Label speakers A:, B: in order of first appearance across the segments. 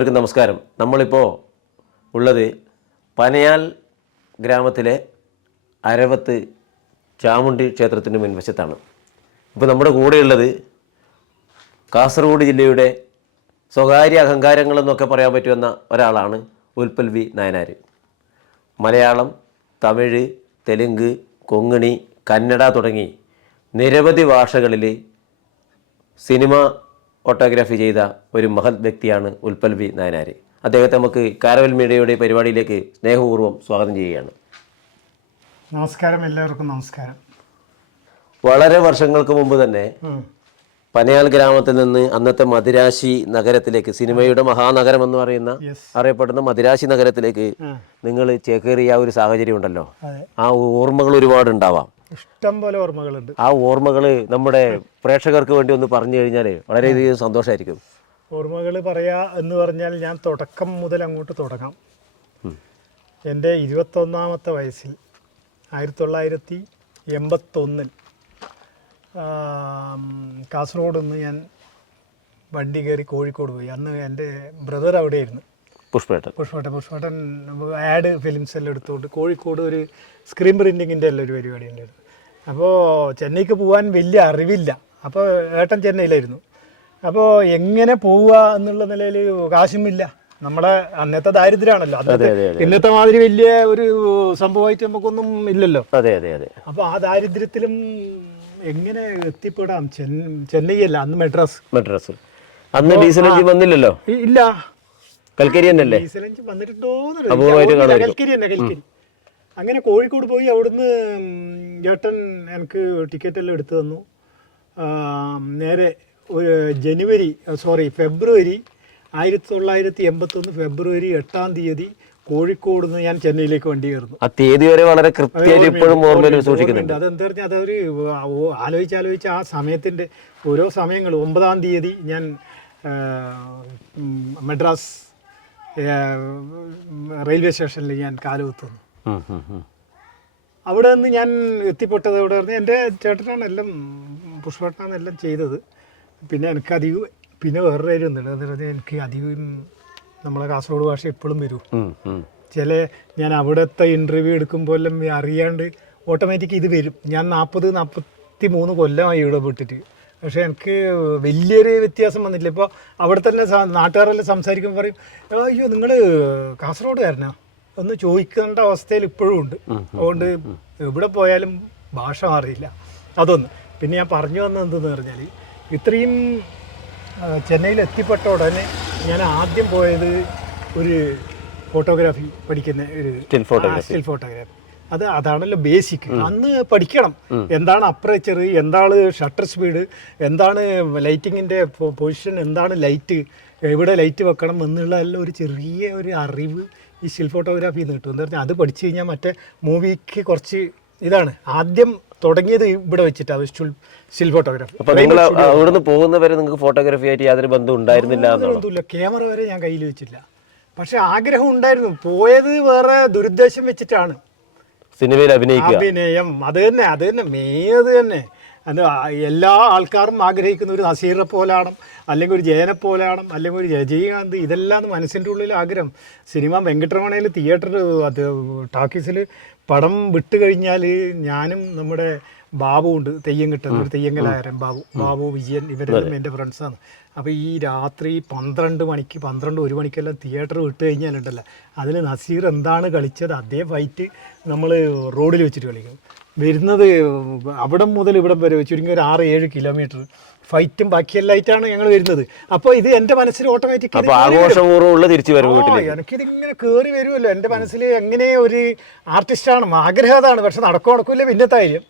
A: എല്ലാവർക്കും നമസ്കാരം. നമ്മളിപ്പോൾ ഉള്ളത് പനയാൽ ഗ്രാമത്തിലെ അരവത്ത് ചാമുണ്ടി ക്ഷേത്രത്തിന്റെ മുൻവശത്താണ്. ഇപ്പോൾ നമ്മുടെ കൂടെയുള്ളത് കാസർഗോഡ് ജില്ലയുടെ സ്വകാര്യ അഹങ്കാരങ്ങളെന്നൊക്കെ പറയാൻ പറ്റുന്ന ഒരാളാണ് ഉൽപ്പൽ വി നായനാർ മലയാളം തമിഴ് തെലുങ്ക് കൊങ്ങിണി കന്നഡ തുടങ്ങി നിരവധി ഭാഷകളിൽ സിനിമ ഫോട്ടോഗ്രാഫി ചെയ്ത ഒരു മഹത് വ്യക്തിയാണ് ഉൽപ്പൽവി നായനാരി. നായനാർ അദ്ദേഹത്തെ നമുക്ക് കാരവൽ മീഡിയയുടെ പരിപാടിയിലേക്ക് സ്നേഹപൂർവം സ്വാഗതം ചെയ്യുകയാണ്.
B: നമസ്കാരം എല്ലാവർക്കും നമസ്കാരം.
A: വളരെ വർഷങ്ങൾക്ക് മുമ്പ് തന്നെ പനയാൽ ഗ്രാമത്തിൽ നിന്ന് അന്നത്തെ മദിരാശി നഗരത്തിലേക്ക് സിനിമയുടെ മഹാനഗരം എന്ന് പറയുന്ന അറിയപ്പെടുന്ന മദിരാശി നഗരത്തിലേക്ക്. നിങ്ങൾ ചേക്കേറിയ ഒരു സാഹചര്യം ഉണ്ടല്ലോ. ആ ഓർമ്മകൾ ഒരുപാട് ഉണ്ടാവാം
B: ഇഷ്ടം പോലെ ഓർമ്മകളുണ്ട്.
A: ആ ഓർമ്മകൾ നമ്മുടെ പ്രേക്ഷകർക്ക് വേണ്ടി ഒന്ന് പറഞ്ഞു കഴിഞ്ഞാൽ വളരെയധികം സന്തോഷമായിരിക്കും
B: ഓർമ്മകൾ പറയാ എന്ന് പറഞ്ഞാൽ ഞാൻ തുടക്കം മുതൽ അങ്ങോട്ട് തുടങ്ങാം. എന്റെ ഇരുപത്തൊന്നാമത്തെ വയസ്സിൽ ആയിരത്തി തൊള്ളായിരത്തി എൺപത്തൊന്നിൽ കാസർഗോഡ് നിന്ന് ഞാൻ വണ്ടി കയറി കോഴിക്കോട് പോയി. അന്ന് എന്റെ ബ്രദർ അവിടെയായിരുന്നു.
A: പുഷ്പേട്ടൻ.
B: പുഷ്പേട്ടൻ പുഷ്പേട്ടൻ ആഡ് ഫിലിംസ് എല്ലാം എടുത്തുകൊണ്ട് കോഴിക്കോട് ഒരു സ്ക്രീൻ പ്രിന്റിങ്ങിന്റെ എല്ലാം ഒരു പരിപാടി ഉണ്ടായിരുന്നു. അപ്പോൾ ചെന്നൈക്ക് പോകാൻ വലിയ അറിവില്ല. അപ്പോൾ ഏട്ടൻ ചെന്നൈയിലായിരുന്നു. അപ്പോൾ എങ്ങനെ പോവുക എന്നുള്ള നിലയിൽ കാശുമില്ല. നമ്മളെ അന്നത്തെ ദാരിദ്ര്യമാണല്ലോ. അന്നത്തെ. ഇന്നത്തെ മാതിരി വലിയ ഒരു സംഭവമായിട്ട് നമുക്കൊന്നും ഇല്ലല്ലോ.
A: അതെ അതെ അതെ.
B: അപ്പോൾ ആ ദാരിദ്ര്യത്തിലും എങ്ങനെ എത്തിപ്പെടാം? ചെന്ന അല്ല അന്ന് മെഡ്രാസ്.
A: മെഡ്രാസ്. അന്ന് ഡീസൽ എഞ്ചിൻ വന്നില്ലല്ലോ?
B: ഇല്ല.
A: കൽക്കരി തന്നെയല്ലേ?
B: ഡീസൽ എഞ്ചിൻ വന്നിട്ടുണ്ടോ കൽക്കരി തന്നെ കൽക്കരി. അങ്ങനെ കോഴിക്കോട് പോയി അവിടുന്ന് ചേട്ടൻ എനിക്ക് ടിക്കറ്റ് എല്ലാം എടുത്തു തന്നു. നേരെ ഒരു ജനുവരി സോറി ഫെബ്രുവരി ആയിരത്തി തൊള്ളായിരത്തി എൺപത്തൊന്ന് ഫെബ്രുവരി എട്ടാം തീയതി കോഴിക്കോട് നിന്ന് ഞാൻ ചെന്നൈയിലേക്ക് വണ്ടി കയറുന്നു.
A: ആ തീയതി വരെ വളരെ കൃത്യമായിട്ട് ഇപ്പോഴും ഓർമ്മയിൽ സൂക്ഷിക്കുന്നുണ്ട്.
B: അതെന്താ പറഞ്ഞാൽ അതൊരു ആലോചിച്ചാലോചിച്ച് ആലോചിച്ച് ആലോചിച്ച് ആ സമയത്തിന്റെ ഓരോ സമയങ്ങൾ ഒമ്പതാം തീയതി ഞാൻ മദ്രാസ് റെയിൽവേ സ്റ്റേഷനിൽ ഞാൻ കാലുകുത്തുന്നു. അവിടെ നിന്ന് ഞാൻ എത്തിപ്പെട്ടത് എവിടെ പറഞ്ഞു എന്റെ ചേട്ടനാണ് എല്ലാം പുഷ്പേട്ടനാണ് എല്ലാം ചെയ്തത്. പിന്നെ എനിക്ക് അധികം പിന്നെ വേറൊരു കാര്യം ഒന്നുണ്ട് എന്ന് പറഞ്ഞാൽ എനിക്ക് അധികം നമ്മളെ കാസർഗോഡ് ഭാഷ എപ്പോഴും വരും. ചില ഞാൻ അവിടുത്തെ ഇന്റർവ്യൂ എടുക്കുമ്പോൾ എല്ലാം അറിയാണ്ട് ഓട്ടോമാറ്റിക് ഇത് വരും. ഞാൻ നാൽപ്പത് നാൽപ്പത്തി മൂന്ന് കൊല്ലമായി ഇവിടെ വിട്ടിട്ട് പക്ഷേ എനിക്ക് വലിയൊരു വ്യത്യാസം വന്നിട്ടില്ല. ഇപ്പോൾ അവിടെ തന്നെ നാട്ടുകാരെല്ലാം സംസാരിക്കുമ്പോൾ പറയും അയ്യോ നിങ്ങൾ കാസർഗോഡുകാരനാ? ഒന്ന് ചോദിക്കേണ്ട അവസ്ഥയിൽ ഇപ്പോഴും ഉണ്ട്. അതുകൊണ്ട് എവിടെ പോയാലും ഭാഷ മാറിയില്ല. അതൊന്ന്. പിന്നെ ഞാൻ പറഞ്ഞു വന്നത് എന്തെന്ന് പറഞ്ഞാൽ ഇത്രയും ചെന്നൈയിൽ എത്തിപ്പെട്ട ഉടനെ ഞാൻ ആദ്യം പോയത് ഒരു ഫോട്ടോഗ്രാഫി പഠിക്കുന്ന ഒരു. സ്റ്റിൽ ഫോട്ടോഗ്രാഫി അത് അതാണല്ലോ ബേസിക് അന്ന് പഠിക്കണം. എന്താണ് അപ്രേച്ചർ എന്താണ് ഷട്ടർ സ്പീഡ് എന്താണ് ലൈറ്റിങ്ങിന്റെ പൊസിഷൻ എന്താണ് ലൈറ്റ് എവിടെ ലൈറ്റ് വെക്കണം എന്നുള്ള എല്ലാം ഒരു ചെറിയ ഒരു അറിവ് ഈ സ്റ്റിൽ ഫോട്ടോഗ്രാഫി നിന്ന് കിട്ടും. എന്ന് പറഞ്ഞാൽ അത് പഠിച്ചു കഴിഞ്ഞാൽ മറ്റേ മൂവിക്ക് കുറച്ച് ഇതാണ്. ആദ്യം തുടങ്ങിയത് ഇവിടെ വെച്ചിട്ടാണ് സ്റ്റിൽ ഫോട്ടോഗ്രാഫി
A: അപ്പോൾ നിങ്ങൾ അവിടുന്ന് പോകുന്നവരെ നിങ്ങൾക്ക് ഫോട്ടോഗ്രാഫി ആയിട്ട് യാതൊരു ബന്ധം ഉണ്ടായിരുന്നില്ല
B: ക്യാമറ വരെ ഞാൻ കയ്യിൽ വെച്ചില്ല. പക്ഷെ ആഗ്രഹം ഉണ്ടായിരുന്നു. പോയത് വേറെ ദുരുദ്ദേശം വെച്ചിട്ടാണ്.
A: സിനിമയിൽ അഭിനയിക്കുക.
B: അഭിനയം. അത് തന്നെ അത് തന്നെ. മെയിൻ അത് തന്നെ. എല്ലാ ആൾക്കാരും ആഗ്രഹിക്കുന്ന ഒരു നസീറെ പോലാണം. അല്ലെങ്കിൽ ഒരു ജയനെ പോലാണം അല്ലെങ്കിൽ ഒരു രജനീകാന്ത് ഇതെല്ലാം മനസ്സിന്റെ ഉള്ളിൽ ആഗ്രഹം. സിനിമ വെങ്കട്ടരമണയിൽ തിയേറ്ററിൽ അത് ടാക്കീസിൽ പടം വിട്ട് കഴിഞ്ഞാൽ ഞാനും നമ്മുടെ ബാബു ഉണ്ട് തെയ്യം കിട്ടുന്ന ഒരു തെയ്യങ്കലായരൻ ബാബു ബാബു വിജയൻ ഇവരെല്ലാം എന്റെ ഫ്രണ്ട്സാണ് അപ്പോൾ ഈ രാത്രി പന്ത്രണ്ട് മണിക്ക് പന്ത്രണ്ട് ഒരു മണിക്കെല്ലാം തിയേറ്റർ വിട്ട് കഴിഞ്ഞാലുണ്ടല്ലോ അതിൽ നസീർ എന്താണ് കളിച്ചത് അതേ ഫൈറ്റ് നമ്മൾ റോഡിൽ വെച്ചിട്ട് കളിക്കും. വരുന്നത് അവിടം മുതൽ ഇവിടം വരെ ചുരുങ്ങി ഒരു ആറ് ഏഴ് കിലോമീറ്റർ ഫൈറ്റും ബാക്കിയെല്ലായിട്ടാണ് ഞങ്ങൾ വരുന്നത്. അപ്പോൾ ഇത് എന്റെ മനസ്സിൽ ഓട്ടോമാറ്റിക്
A: എനിക്കിത് തിരിച്ചു
B: എനിക്കിതിങ്ങനെ കയറി വരുമല്ലോ. എന്റെ മനസ്സിൽ എങ്ങനെ ഒരു ആർട്ടിസ്റ്റാണ് ആഗ്രഹം അതാണ്. പക്ഷെ നടക്കോ നടക്കില്ല പിന്നത്തായാലും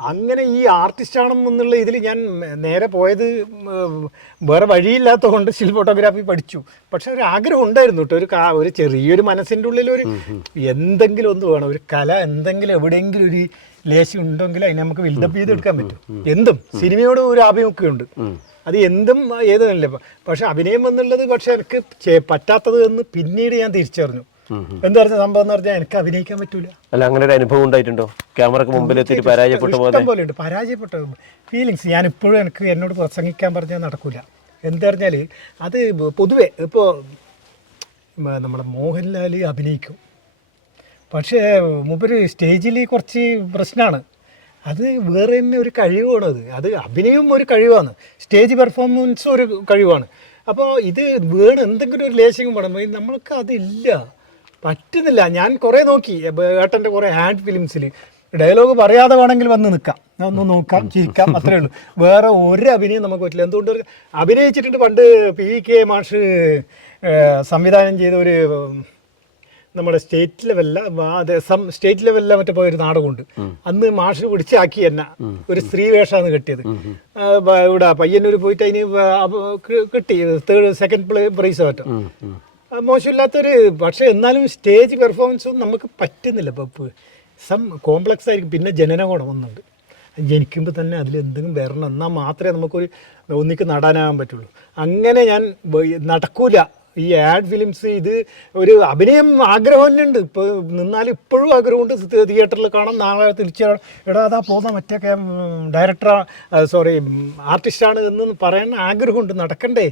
B: അങ്ങനെ ഈ ആർട്ടിസ്റ്റ് ആണെന്നുള്ള ഇതിൽ ഞാൻ നേരെ പോയത് വേറെ വേറെ വഴിയില്ലാത്തതുകൊണ്ട് സ്റ്റിൽ ഫോട്ടോഗ്രാഫി പഠിച്ചു. പക്ഷെ ഒരു ആഗ്രഹം ഉണ്ടായിരുന്നു കേട്ടോ. ഒരു ഒരു ചെറിയൊരു മനസ്സിന്റെ ഉള്ളിൽ ഒരു എന്തെങ്കിലും ഒന്ന് വേണം. ഒരു കല എന്തെങ്കിലും എവിടെയെങ്കിലും ഒരു ലേശം ഉണ്ടെങ്കിൽ അതിനെ നമുക്ക് ബിൽഡപ്പ് ചെയ്തെടുക്കാൻ പറ്റും. എന്തും. സിനിമയോട് ഒരു ആഭിമുഖ്യമുണ്ട്. അത് എന്തും ഏതല്ല പക്ഷെ അഭിനയം എന്നുള്ളത് പക്ഷെ എനിക്ക് പറ്റാത്തത് എന്ന് പിന്നീട് ഞാൻ തിരിച്ചറിഞ്ഞു. എന്താ പറഞ്ഞ സംഭവം എന്ന് പറഞ്ഞാൽ എനിക്ക് അഭിനയിക്കാൻ പറ്റൂല.
A: അല്ല അങ്ങനെ ഒരു അനുഭവം ഉണ്ടായിട്ടുണ്ടോ? ക്യാമറക്ക് മുമ്പിൽ എത്തിയിട്ട് പരാജയപ്പെട്ടു പോലെ
B: പോലെ ഉണ്ട്. പരാജയപ്പെട്ട ഫീലിങ്സ് ഞാൻ ഇപ്പോഴും എനിക്ക് എന്നോട് പ്രസംഗിക്കാൻ പറഞ്ഞാൽ നടക്കൂല. എന്താ പറഞ്ഞാൽ അത് പൊതുവെ ഇപ്പോ നമ്മുടെ മോഹൻലാൽ അഭിനയിക്കും. പക്ഷേ മൂപ്പര് സ്റ്റേജിൽ കുറച്ച് പ്രശ്നമാണ് അത് വേറെ തന്നെ ഒരു കഴിവാണ് അത്. അത് അഭിനയം ഒരു കഴിവാണ്. സ്റ്റേജ് പെർഫോമൻസ് ഒരു കഴിവാണ്. അപ്പോൾ ഇത് വേണം എന്തെങ്കിലും ഒരു ലേശം വേണം നമ്മൾക്ക് അതില്ല. പറ്റുന്നില്ല. ഞാൻ കുറേ നോക്കി. ഏട്ടന്റെ കുറേ ഹാൻഡ് ഫിലിംസിൽ ഡയലോഗ് പറയാതെ വേണമെങ്കിൽ വന്ന് നിൽക്കാം. ഒന്ന് നോക്കാം ചിരിക്കാം അത്രേ ഉള്ളൂ. വേറെ ഒരു അഭിനയം നമുക്ക് പറ്റില്ല. എന്തുകൊണ്ട് അഭിനയിച്ചിട്ടുണ്ട് പണ്ട് പി കെ മാഷ് സംവിധാനം ചെയ്ത ഒരു നമ്മുടെ സ്റ്റേറ്റ് ലെവലിൽ അതെ സം സ്റ്റേറ്റ് ലെവലിലെ മറ്റേ പോയൊരു നാടകമുണ്ട്. അന്ന് മാഷ് പിടിച്ചാക്കി എന്നെ ഒരു സ്ത്രീ വേഷമാണ് കെട്ടിയത്. ഇവിടെ പയ്യന്നൂർ പോയിട്ട് അതിന് കിട്ടി തേർഡ് സെക്കൻഡ് പ്ലേ പ്രൈസ് പറ്റും. മോശമില്ലാത്തൊരു പക്ഷെ എന്നാലും സ്റ്റേജ് പെർഫോമൻസ് ഒന്നും നമുക്ക് പറ്റുന്നില്ല. ഇപ്പം സം കോംപ്ലക്സ് ആയിരിക്കും. പിന്നെ ജനനം കൂടെ ഒന്നുണ്ട് ജനിക്കുമ്പോൾ തന്നെ അതിൽ എന്തെങ്കിലും വരണം. എന്നാൽ മാത്രമേ നമുക്കൊരു ഒന്നിക്ക് നടാനാകാൻ പറ്റുള്ളൂ. അങ്ങനെ ഞാൻ നടക്കൂല. ഈ ആഡ് ഫിലിംസ് ഇത് ഒരു അഭിനയം ആഗ്രഹം തന്നെ ഉണ്ട് ഇപ്പോൾ നിന്നാൽ ഇപ്പോഴും ആഗ്രഹമുണ്ട് തിയേറ്ററിൽ കാണാം നാളെ തിരിച്ചു. എടാ അതാ പോകുന്ന മറ്റേ ഡയറക്ടർ സോറി ആർട്ടിസ്റ്റാണ് എന്ന് പറയാൻ ആഗ്രഹമുണ്ട്. നടക്കണ്ടേ.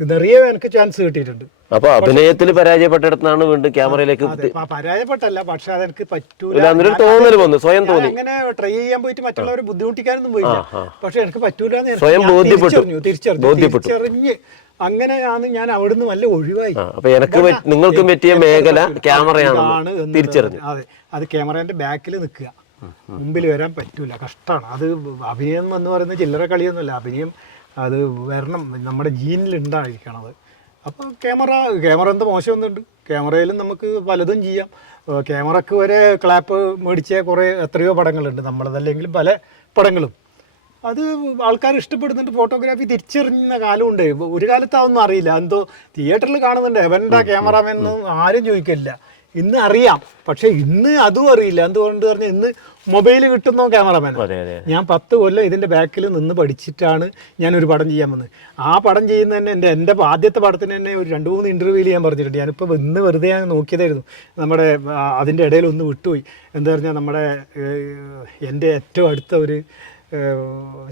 B: നിറയെ എനിക്ക് ചാൻസ് കിട്ടിയിട്ടുണ്ട്.
A: അപ്പൊ അഭിനയത്തിൽ പരാജയപ്പെട്ടിടത്താണ് വീണ്ടും ക്യാമറയിലേക്ക്
B: പരാജയപ്പെട്ടല്ല. പക്ഷെ അതെനിക്ക് പറ്റൂല.
A: തോന്നൽ വന്നു സ്വയം തോന്നി.
B: അങ്ങനെ ട്രൈ ചെയ്യാൻ പോയിട്ട് മറ്റുള്ളവരെ ബുദ്ധിമുട്ടിക്കാനൊന്നും പോയില്ല. പക്ഷെ എനിക്ക് പറ്റൂല
A: സ്വയം ബോധ്യപ്പെട്ടു.
B: തിരിച്ചറിഞ്ഞു. തിരിച്ചറിഞ്ഞ് അങ്ങനെയാണ് ഞാൻ അവിടുന്ന് വല്ല ഒഴിവായി.
A: അപ്പൊ എനിക്ക് നിങ്ങൾക്കും പറ്റിയ മേഖല
B: ക്യാമറയാണ്
A: തിരിച്ചറിഞ്ഞു.
B: അതെ അത് ക്യാമറേന്റെ ബാക്കിൽ നിൽക്കുക. മുമ്പിൽ വരാൻ പറ്റൂല കഷ്ടമാണ് അത് അഭിനയം എന്ന് പറയുന്നത് ചില്ലറ കളിയൊന്നുമല്ല. അഭിനയം അത് വരണം. നമ്മുടെ ജീനിൽ ഉണ്ടായിരിക്കണത് അപ്പോൾ ക്യാമറ ക്യാമറ എന്താ മോശമൊന്നുണ്ട് ക്യാമറയിലും നമുക്ക് പലതും ചെയ്യാം. ക്യാമറക്ക് വരെ ക്ലാപ്പ് മേടിച്ച കുറേ എത്രയോ പടങ്ങളുണ്ട്. നമ്മളതല്ലെങ്കിലും പല പടങ്ങളും. അത് ആൾക്കാർ ഇഷ്ടപ്പെടുന്നുണ്ട്. ഫോട്ടോഗ്രാഫി തിരിച്ചറിഞ്ഞ കാലമുണ്ട്. ഒരു കാലത്ത് അതൊന്നും അറിയില്ല. എന്തോ തിയേറ്ററിൽ കാണുന്നുണ്ട്. എവന്റെ ക്യാമറാമാൻ ഒന്നും ആരും ചോദിക്കില്ല. ഇന്ന് അറിയാം. പക്ഷെ ഇന്ന് അതും അറിയില്ല. എന്തുകൊണ്ട് പറഞ്ഞാൽ ഇന്ന് മൊബൈൽ കിട്ടുന്നോ ക്യാമറമാൻ ഞാൻ പത്ത് കൊല്ലം ഇതിന്റെ ബാക്കിൽ നിന്ന് പഠിച്ചിട്ടാണ് ഞാൻ ഒരു പടം ചെയ്യാൻ വന്നത്. ആ പടം ചെയ്യുന്ന തന്നെ എന്റെ എന്റെ ആദ്യത്തെ പടത്തിന് തന്നെ ഒരു രണ്ട് മൂന്ന് ഇന്റർവ്യൂവിൽ ഞാൻ പറഞ്ഞിട്ടുണ്ട്. ഞാനിപ്പോൾ ഇന്ന് വെറുതെ ഞാൻ നോക്കിയതായിരുന്നു. നമ്മുടെ അതിന്റെ ഇടയിൽ ഒന്ന് വിട്ടുപോയി. എന്താ പറഞ്ഞാൽ നമ്മുടെ എന്റെ ഏറ്റവും അടുത്ത ഒരു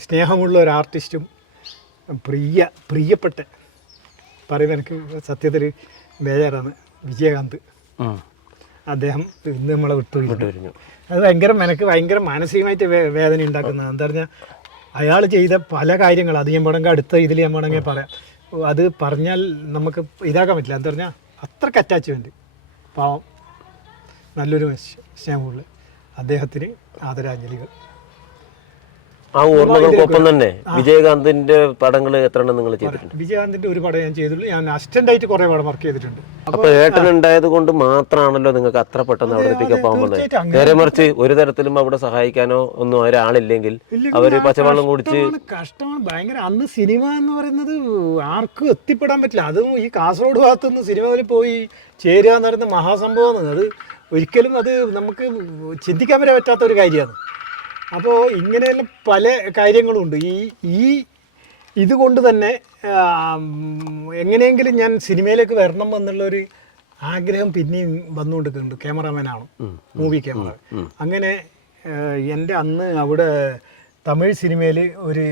B: സ്നേഹമുള്ള ഒരു ആർട്ടിസ്റ്റും പ്രിയ പ്രിയപ്പെട്ട പറയുന്ന എനിക്ക് സത്യത്തിൽ ബേജാറാണ് വിജയകാന്ത്. അദ്ദേഹം ഇന്ന് നമ്മളെ വിട്ടു
A: വിട്ടു
B: അത് ഭയങ്കര എനിക്ക് ഭയങ്കര മാനസികമായിട്ട് വേദന ഉണ്ടാക്കുന്നത് എന്താ പറഞ്ഞാൽ അയാൾ ചെയ്ത പല കാര്യങ്ങൾ അത് ഞാൻ വേണമെങ്കിൽ അടുത്ത ഇതിൽ ഞാൻ വേണമെങ്കിൽ പറയാം. അത് പറഞ്ഞാൽ നമുക്ക് ഇതാക്കാൻ പറ്റില്ല. എന്താ പറഞ്ഞാൽ അത്രയ്ക്ക് അറ്റാച്ച്മെന്റ് പാവം. നല്ലൊരു സ്നേഹമുള്ള അദ്ദേഹത്തിന് ആദരാഞ്ജലികൾ.
A: ആ ഓർമ്മകൾക്കൊപ്പം തന്നെ. വിജയകാന്തിന്റെ പടങ്ങൾ എത്ര എണ്ണം നിങ്ങൾ ചെയ്തിട്ടുണ്ട്?
B: വിജയകാന്തിന്റെ ഒരു പടം ഞാൻ ചെയ്തിട്ടുള്ളൂ ഞാൻ അസിസ്റ്റന്റ് ആയിട്ട് കുറെ പടം വർക്ക് ചെയ്തിട്ടുണ്ട്.
A: അപ്പൊ ഏട്ടൻ ഉണ്ടായത് കൊണ്ട് മാത്രമാണല്ലോ നിങ്ങൾക്ക് അത്ര പെട്ടെന്ന് അവിടെ പിക്കപ്പ് ആവാൻ വന്നത്. നേരെ മറിച്ച് ഒരു തരത്തിലും അവിടെ സഹായിക്കാനോ ഒന്നും ഒരാളില്ലെങ്കിൽ അവർ പച്ചവെള്ളം കുടിച്ച്
B: കഷ്ടമാണ്, കഷ്ടമാണ് ഭയങ്കര അന്ന് സിനിമ എന്ന് പറയുന്നത് ആർക്കും എത്തിപ്പെടാൻ പറ്റില്ല. അതും ഈ കാസർഗോഡ് ഭാഗത്തുനിന്ന് സിനിമയിൽ പോയി ചേരുക എന്ന് പറയുന്ന മഹാസംഭവമാണ്. അത് ഒരിക്കലും അത് നമുക്ക് ചിന്തിക്കാൻ വരെ പറ്റാത്ത ഒരു കാര്യമാണ്. അപ്പോൾ ഇങ്ങനെയുള്ള പല കാര്യങ്ങളുമുണ്ട് ഈ ഈ ഇതുകൊണ്ട് തന്നെ എങ്ങനെയെങ്കിലും ഞാൻ സിനിമയിലേക്ക് വരണം എന്നുള്ളൊരു ആഗ്രഹം പിന്നെയും വന്നുകൊണ്ടിരിക്കുന്നുണ്ട്. ക്യാമറാമാനാണ്. മൂവി ക്യാമറ അങ്ങനെ എന്റെ അന്ന് അവിടെ തമിഴ് സിനിമയിൽ ഒരു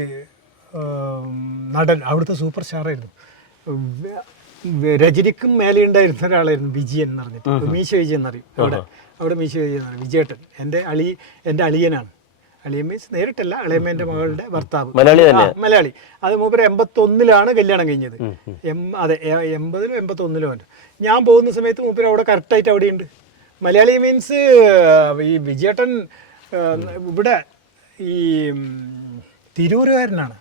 B: നടൻ അവിടുത്തെ സൂപ്പർ സ്റ്റാറായിരുന്നു. രജനിക്കും മേലെ ഉണ്ടായിരുന്ന ഒരാളായിരുന്നു വിജയൻ എന്ന് പറഞ്ഞിട്ട്. മീശ വിജയൻ എന്നറിയും അവിടെ. അവിടെ മീശ വിജയൻ എന്നറിയും വിജയേട്ടൻ. എന്റെ അളി എന്റെ അളിയനാണ്. അളിയൻ മീൻസ് നേരിട്ടല്ല അളിയമ്മേന്റെ മകളുടെ ഭർത്താവ്.
A: മലയാളി
B: അത് മൂപ്പര് എൺപത്തൊന്നിലാണ് കല്യാണം കഴിഞ്ഞത്. എം അതെ എൺപതിലും എൺപത്തൊന്നിലോ ഞാൻ പോകുന്ന സമയത്ത് മൂപ്പര് അവിടെ കറക്റ്റായിട്ട് അവിടെയുണ്ട്. മലയാളി മീൻസ് ഈ വിജയേട്ടൻ ഇവിടെ ഈ തിരൂരുകാരനാണ്.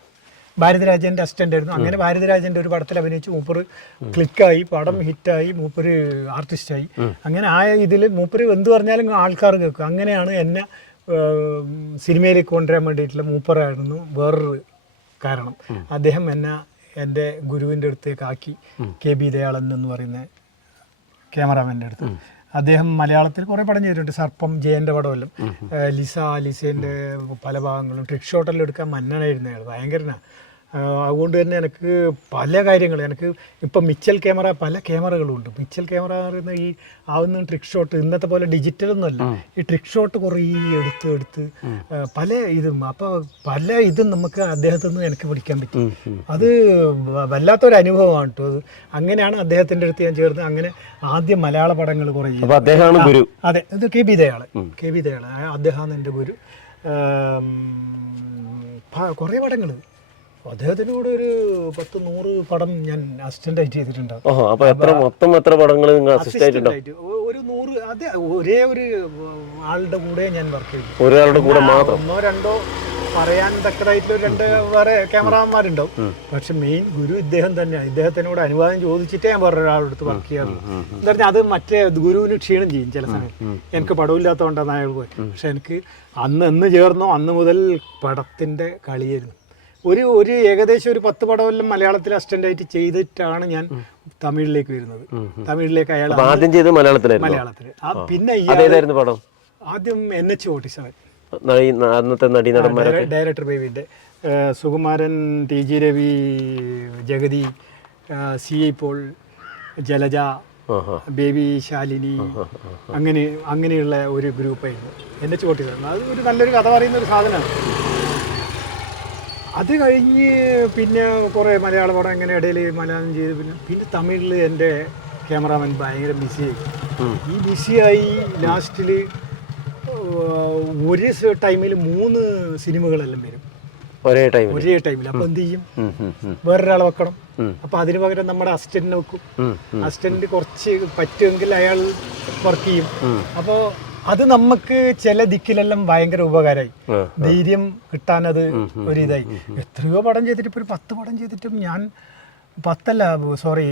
B: ഭാരതരാജന്റെ അസിസ്റ്റന്റ് ആയിരുന്നു. അങ്ങനെ ഭാരതരാജന്റെ ഒരു പടത്തിൽ അഭിനയിച്ച് മൂപ്പർ ക്ലിക്കായി പടം ഹിറ്റായി മൂപ്പര് ആർട്ടിസ്റ്റായി അങ്ങനെ ആ ഇതിൽ മൂപ്പര് എന്ത് പറഞ്ഞാലും ആൾക്കാർ കേൾക്കും. അങ്ങനെയാണ് എന്നെ സിനിമയിലേക്ക് കൊണ്ടുവരാൻ വേണ്ടിയിട്ടുള്ള മൂപ്പറായിരുന്നു വേറൊരു കാരണം. അദ്ദേഹം എന്നെ എന്റെ ഗുരുവിന്റെ അടുത്തേക്ക് ആക്കി കെ ബി ദയാളൻ എന്ന് പറയുന്ന ക്യാമറാമാന്റെ അടുത്ത്. അദ്ദേഹം മലയാളത്തിൽ കുറേ പടം ചെയ്തിട്ടുണ്ട്. സർപ്പം ജയന്റെ പടമെല്ലാം. ലിസ ലിസേന്റെ പല ഭാഗങ്ങളും. ട്രിക് ഷോട്ടെല്ലാം എടുക്കാൻ മന്നനായിരുന്നു അയാൾ ഭയങ്കരനാ. ആ, അതുകൊണ്ട് തന്നെ എനിക്ക് പല കാര്യങ്ങൾ എനിക്ക് ഇപ്പം മിച്ചൽ ക്യാമറ പല ക്യാമറകളുണ്ട്. മിച്ചൽ ക്യാമറ എന്ന് പറയുന്ന ഈ ആവുന്ന ട്രിക്ക് ഷോട്ട് ഇന്നത്തെ പോലെ ഡിജിറ്റൽ ഒന്നുമല്ല ഈ ട്രിക്ക് ഷോട്ട് കുറേ എടുത്ത് എടുത്ത് പല ഇതും അപ്പോൾ പല ഇതും നമുക്ക് അദ്ദേഹത്തിൽ നിന്ന് എനിക്ക് പഠിക്കാൻ പറ്റും. അത് വല്ലാത്തൊരു അനുഭവമാണ് കേട്ടോ. അത് അങ്ങനെയാണ് അദ്ദേഹത്തിന്റെ അടുത്ത് ഞാൻ ചേർന്ന് അങ്ങനെ ആദ്യം മലയാള പടങ്ങൾ കുറേ
A: ഗുരു.
B: അതെ ഇത് K B Dayal. K B Dayal അദ്ദേഹമാണ് എന്റെ ഗുരു. കുറേ പടങ്ങൾ അദ്ദേഹത്തിന്റെ കൂടെ ഒരു പത്ത് നൂറ് പടം ഞാൻ അസിസ്റ്റന്റ് ആയിട്ട്
A: ചെയ്തിട്ടുണ്ട്. അപ്പൊ എത്ര മൊത്തം എത്ര പടങ്ങൾ നിങ്ങൾ അസിസ്റ്റ് ആയിട്ടുണ്ടോ?
B: ഒരു നൂറ് അതെ ഒരേ ഒരു ആളുടെ കൂടെ ഞാൻ വർക്ക് ചെയ്തു
A: ഒരാളുടെ കൂടെ മാത്രം?
B: ഒന്നോ രണ്ടോ പറയാൻ തക്കതായിട്ടുള്ള രണ്ട് വേറെ ക്യാമറമാരുണ്ടാവും. പക്ഷെ മെയിൻ ഗുരു ഇദ്ദേഹം തന്നെയാണ് ഇദ്ദേഹത്തിനോട് അനുവാദം ചോദിച്ചിട്ടേ ഞാൻ വേറൊരാളുടെ അടുത്ത് വർക്ക് ചെയ്യാറുള്ളൂ. എന്ന് പറഞ്ഞാൽ അത് മറ്റേ ഗുരുവിന് ക്ഷീണം ചെയ്യും ചില സമയത്ത് എനിക്ക് പടമില്ലാത്തതുകൊണ്ടാണ് അയാൾ പോയി പക്ഷെ എനിക്ക് അന്ന് എന്ന് ചേർന്നോ അന്ന് മുതൽ പടത്തിന്റെ കളിയായിരുന്നു. ഒരു ഒരു ഏകദേശം ഒരു പത്ത് പടമെല്ലാം മലയാളത്തിൽ അസിസ്റ്റന്റായിട്ട് ചെയ്തിട്ടാണ് ഞാൻ തമിഴിലേക്ക് വരുന്നത്. തമിഴിലേക്ക് അയാൾ
A: ആദ്യം ചെയ്ത് മലയാളത്തിലായിരുന്നു.
B: മലയാളത്തിൽ ആ പിന്നെ
A: അതേതായിരുന്നു പടം?
B: ആദ്യം എൻ എച്ച് ഫോർട്ടി സെവൻ
A: അന്നത്തെ
B: director ബേബിന്റെ. Sukumaran T G Ravi Jagathy C I Paul Jalaja baby Shalini അങ്ങനെ അങ്ങനെയുള്ള ഒരു ഗ്രൂപ്പായിരുന്നു. എൻ എന്നെ ചോട്ടി അത് ഒരു നല്ലൊരു കഥ പറയുന്ന ഒരു സാധനമാണ്. അത് കഴിഞ്ഞ് പിന്നെ കുറേ മലയാള പടം ഇങ്ങനെ ഇടയിൽ മലയാളം ചെയ്ത് പിന്നെ പിന്നെ തമിഴിൽ എന്റെ ക്യാമറാമാൻ ഭയങ്കര ബിസിയായി ഈ ബിസിയായി ലാസ്റ്റിൽ ഒരു ടൈമിൽ മൂന്ന് സിനിമകളെല്ലാം വരും.
A: ഒരേ ടൈമിൽ
B: ഒരേ ടൈമിൽ അപ്പോൾ എന്ത് ചെയ്യും? വേറൊരാളെ വെക്കണം. അപ്പോൾ അതിന് പകരം നമ്മുടെ അസിസ്റ്റന്റിനെ വെക്കും. അസിസ്റ്റന്റ് കുറച്ച് പറ്റുമെങ്കിൽ അയാൾ വർക്ക് ചെയ്യും. അപ്പോൾ അത് നമുക്ക് ചില ദിക്കിലെല്ലാം ഭയങ്കര ഉപകാരമായി ധൈര്യം കിട്ടാനത് ഒരു ഇതായി. എത്രയോ പടം ചെയ്തിട്ട് ഇപ്പോൾ ഒരു പത്ത് പടം ചെയ്തിട്ടും ഞാൻ പത്തല്ല സോറി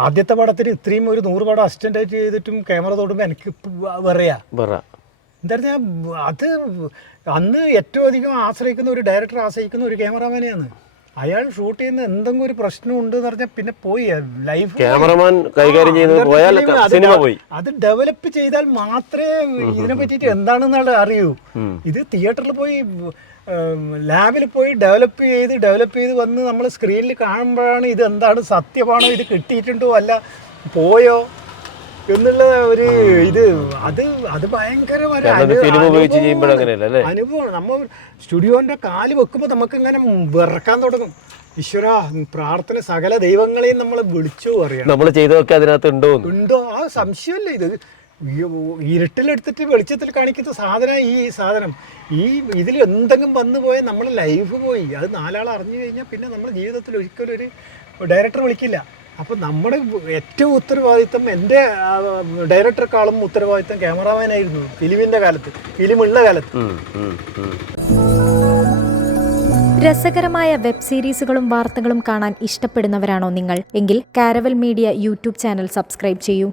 B: ആദ്യത്തെ പടത്തിൽ ഇത്രയും ഒരു നൂറ് പടം അസിസ്റ്റന്റ് ആയിട്ട് ചെയ്തിട്ടും ക്യാമറ തൊടുമ്പോൾ എനിക്ക് പറയാ
A: പറ
B: എന്താ പറഞ്ഞാൽ അത് അന്ന് ഏറ്റവും അധികം ആശ്രയിക്കുന്ന ഒരു ഡയറക്ടർ ആശ്രയിക്കുന്ന ഒരു ക്യാമറാമാനെയാണ് അയാൾ ഷൂട്ട് ചെയ്യുന്ന എന്തെങ്കിലും ഒരു പ്രശ്നം ഉണ്ട് എന്ന് പറഞ്ഞാൽ പിന്നെ പോയി. ലൈഫ്
A: ക്യാമറമാൻ കൈകാര്യം ചെയ്യുന്നത് പോയാൽ സിനിമ പോയി.
B: അത് ഡെവലപ്പ് ചെയ്താൽ മാത്രമേ ഇതിനെ പറ്റിയിട്ട് എന്താണെന്നുള്ള അറിയൂ. ഇത് തിയേറ്ററിൽ പോയി ലാബിൽ പോയി ഡെവലപ്പ് ചെയ്ത് ഡെവലപ്പ് ചെയ്ത് വന്ന് നമ്മൾ സ്ക്രീനിൽ കാണുമ്പോഴാണ് ഇത് എന്താണ് സത്യമാണോ ഇത് കിട്ടിയിട്ടുണ്ടോ അല്ല പോയോ? എന്നുള്ള ഒരു ഇത്. അത് അത് ഭയങ്കര ഒരു
A: കാരണം അത്
B: അനു- അനുഭവമാണ്. നമ്മ സ്റ്റുഡിയോന്റെ കാൽ വെക്കുമ്പോൾ നമുക്ക് ഇങ്ങനെ വിറക്കാൻ തുടങ്ങും. ഈശ്വര പ്രാർത്ഥന സകല ദൈവങ്ങളെയും നമ്മൾ വിളിച്ചു പറയാം
A: നമ്മൾ ചെയ്തതൊക്കെ അതിനകത്ത് ഉണ്ടോ
B: ഉണ്ടോ? ആ സംശയമല്ല ഇത്. ഇരുട്ടിലെടുത്തിട്ട് വെളിച്ചത്തിൽ കാണിക്കുന്ന സാധനം ഈ സാധനം. ഈ ഇതിൽ എന്തെങ്കിലും വന്നു പോയാൽ നമ്മൾ ലൈഫ് പോയി. അത് നാലാൾ അറിഞ്ഞു കഴിഞ്ഞാൽ പിന്നെ നമ്മുടെ ജീവിതത്തിൽ ഒരിക്കലും ഒരു ഡയറക്ടർ വിളിക്കില്ല. അപ്പം നമ്മുടെ ഏറ്റവും ഉത്തരവാദിത്തം എന്റെ ഡയറക്ടറെക്കാളും ഉത്തരവാദിത്തം ക്യാമറാമാനായിരുന്നു ഫിലിമിന്റെ കാലത്ത് ഫിലിമുള്ള കാലത്ത്.
C: രസകരമായ വെബ് സീരീസുകളും വാർത്തകളും കാണാൻ ഇഷ്ടപ്പെടുന്നവരാണോ നിങ്ങൾ? എങ്കിൽ Caravel media YouTube channel subscribe ചെയ്യൂ.